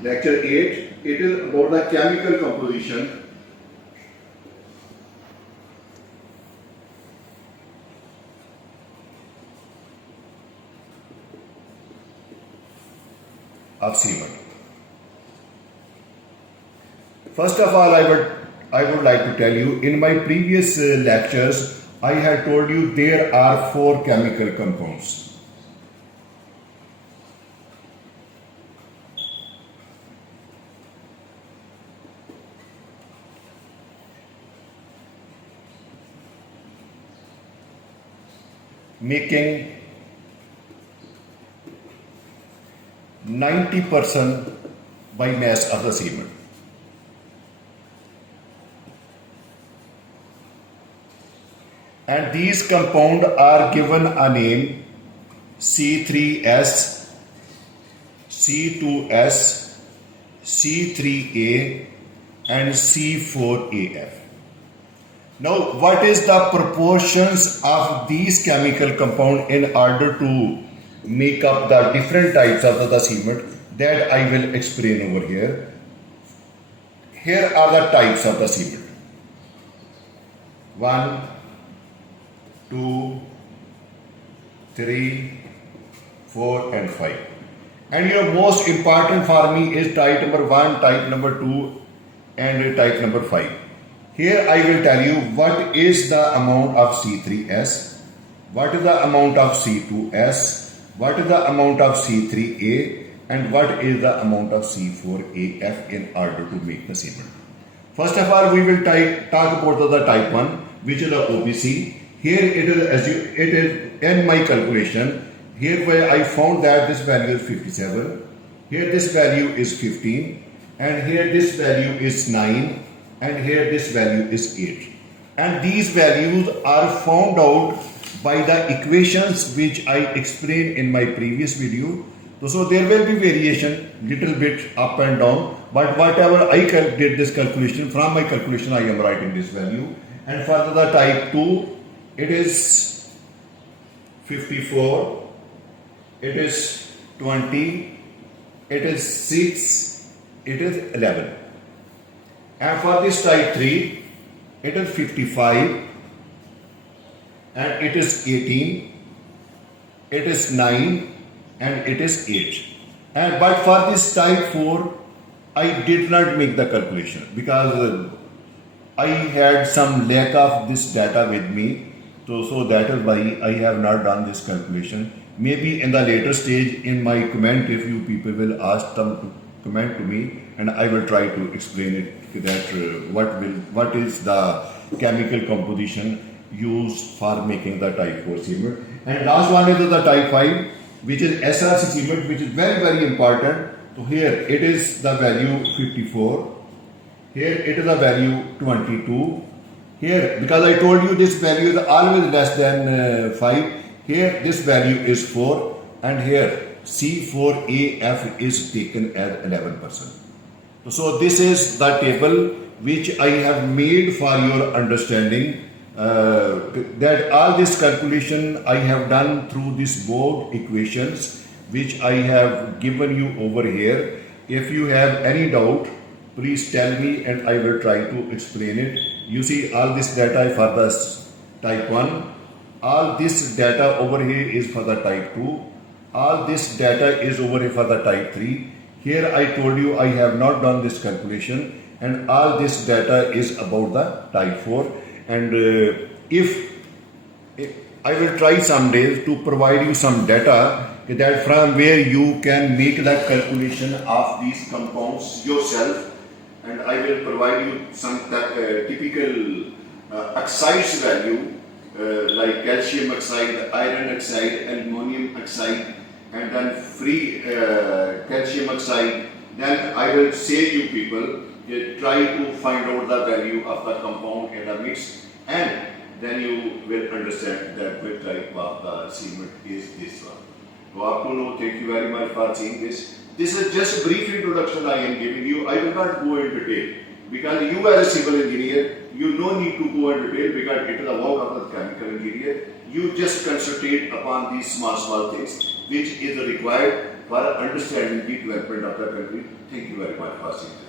Lecture 8, it is about the chemical composition of cement. First of all, I would like to tell you, in my previous lectures, I had told you there are 4 chemical compounds. Making 90% by mass of the cement. And these compounds are given a name C3S, C2S, C3A and C4AF. Now, what is the proportions of these chemical compounds in order to make up the different types of the cement? That I will explain over here. Here are the types of the cement. 1, 2, 3, 4 and 5. And most important for me is type number 1, type number 2 and type number 5. Here I will tell you what is the amount of C3S, what is the amount of C2S, what is the amount of C3A and what is the amount of C4AF in order to make the cement. First of all, we will talk about the type 1, which is the OPC. Here it is in my calculation. Here where I found that this value is 57, here this value is 15 and here this value is 9 and here this value is 8. And these values are found out by the equations which I explained in my previous video. So there will be variation little bit up and down, but whatever I did this calculation, from my calculation I am writing this value. And for the type 2, it is 54, it is 20, it is 6, it is 11. And for this type 3, it is 55 and it is 18, it is 9 and it is 8. But for this type 4, I did not make the calculation because I had some lack of this data with me. So that is why I have not done this calculation. Maybe in the later stage in my comment, if you people will ask them to comment to me, and I will try to explain it that what is the chemical composition used for making the type 4 cement. And last one is the type 5, which is SRC cement, which is very important. So here it is the value 54, here it is the value 22, here because I told you this value is always less than 5, here this value is 4 and here C4AF is taken as 11%. So this is the table which I have made for your understanding, that all this calculation I have done through this board equations which I have given you over here. If you have any doubt, please tell me and I will try to explain it. You see all this data for the type 1, all this data over here is for the type 2, all this data is over here for the type 3. Here I told you I have not done this calculation and all this data is about the type 4. And if I will try some days to provide you some data that from where you can make the calculation of these compounds yourself, and I will provide you some typical oxides value like calcium oxide, iron oxide, aluminum oxide, and then free calcium oxide. Then I will say you people try to find out the value of the compound in a mix, and then you will understand that which type of the cement is this one. So up to now, thank you very much for seeing this. This is just a brief introduction I am giving you. I will not go in detail because you as a civil engineer, you no need to go in detail because it is a work of the chemical engineer. You just concentrate upon these small things which is required for understanding the development of the country. Thank you very much for seeing this.